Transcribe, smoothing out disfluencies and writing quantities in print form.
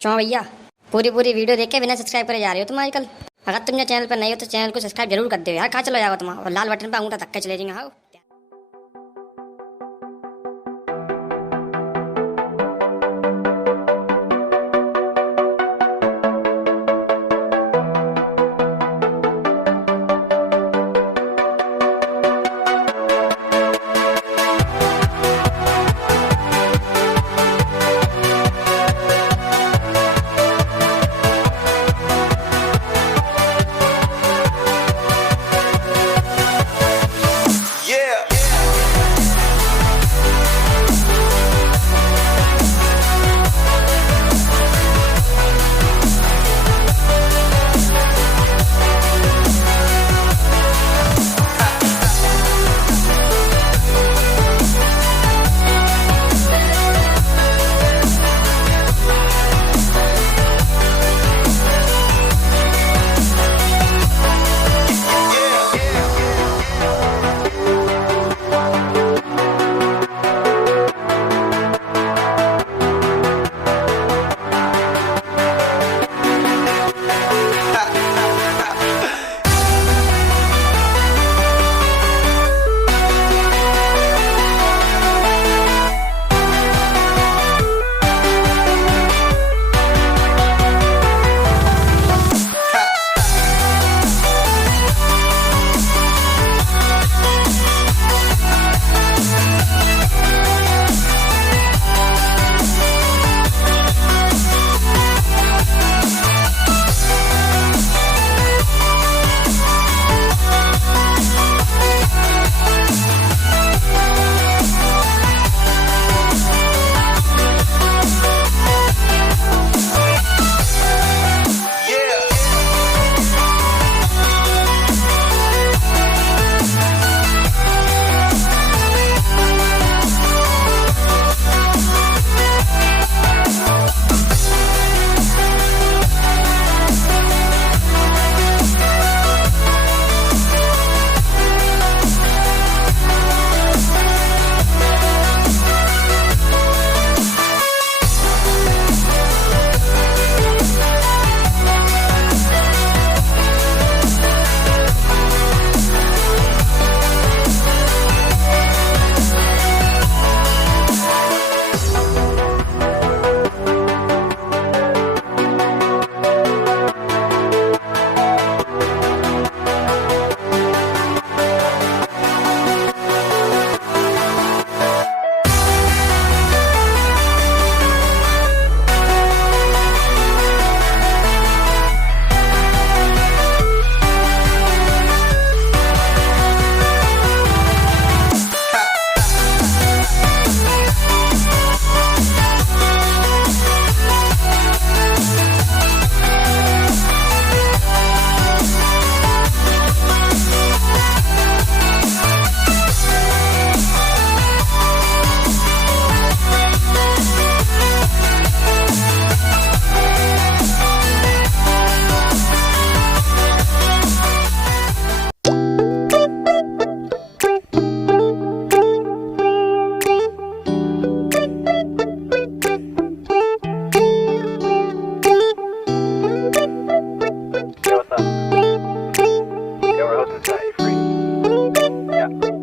क्यों भैया, पूरी पूरी वीडियो देख के बिना सब्सक्राइब करे जा रहे हो तुम आजकल। अगर तुम चैनल पर नहीं हो तो चैनल को सब्सक्राइब जरूर कर दो यार। कहाँ चलो जाओ तुम, और लाल बटन पर अंगूठा धक्के चले जाएंगे। हाँ।